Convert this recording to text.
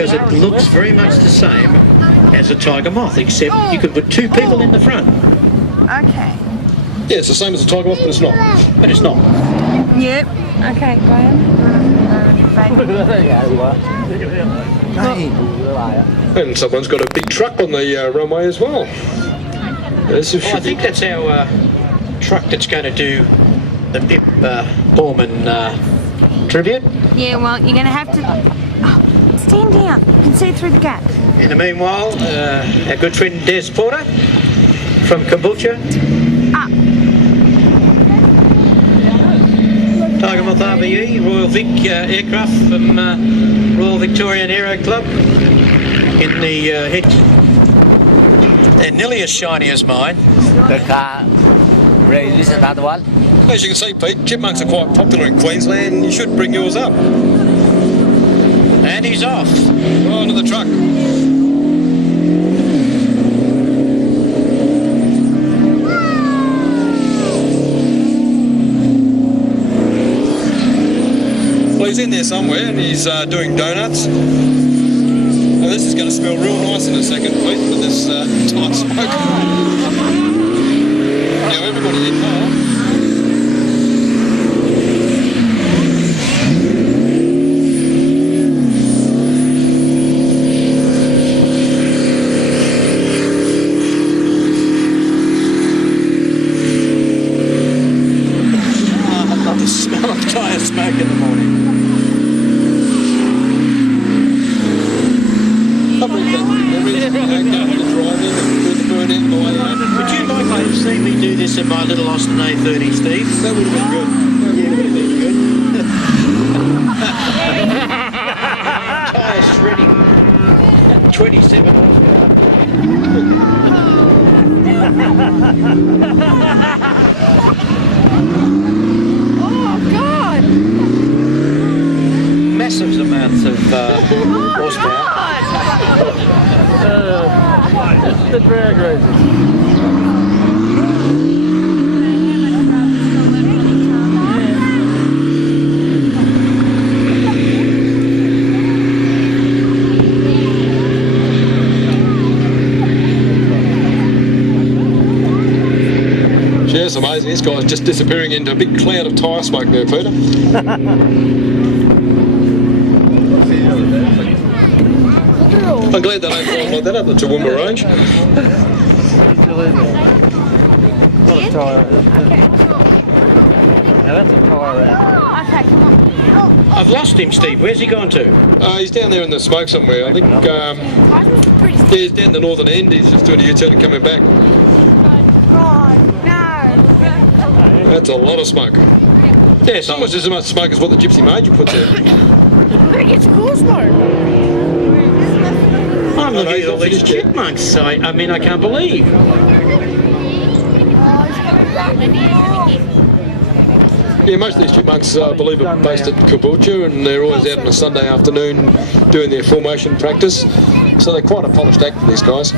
because it looks very much the same as a tiger moth, except you could put two people in the front. Okay. Yeah, it's the same as a tiger moth, but it's not. But it's not. Yep. Okay, Graham. And someone's got a big truck on the runway as well. I think that's our truck that's going to do the Pip Borman tribute. Yeah, well, you're going to have to... Oh, stand down. You can see through the gap. In the meanwhile, our good friend Des Porter from Kombucha. Up. Tiger Moth RVE, Royal Vic aircraft from Royal Victorian Aero Club in the head. They're nearly as shiny as mine. The car raises another one. As you can see, Pete, chipmunks are quite popular in Queensland. You should bring yours up. And he's off. Oh, into the truck. Well, he's in there somewhere and he's doing donuts. Now, this is going to smell real nice in a second, Pete, with this tight smoke. Now, everybody in now. Smell of tyre smoke in the morning. Would you like to see me do this in my little Austin A30, Steve? That would have been good. Yeah, it would have been good. Tyre shredding. 27 horsepower. Massive amounts of horsepower. The drag races. Yeah, it's amazing. This guy's just disappearing into a big cloud of tyre smoke there, Peter. I'm glad they don't fly like that up the Toowoomba range. Now that's a tyre rat. Okay, come on. I've lost him, Steve. Where's he gone to? He's down there in the smoke somewhere. I think yeah, he's down the northern end. He's just doing a U-turn and coming back. Oh, no. That's a lot of smoke. Yeah, it's almost as much smoke as what the Gypsy Major puts out. It's cool smoke. I'm looking at all these chipmunks. I mean, I can't believe. Yeah, most of these chipmunks, I believe, are based at Kombucha, and they're always out on a Sunday afternoon doing their formation practice. So they're quite a polished act for these guys.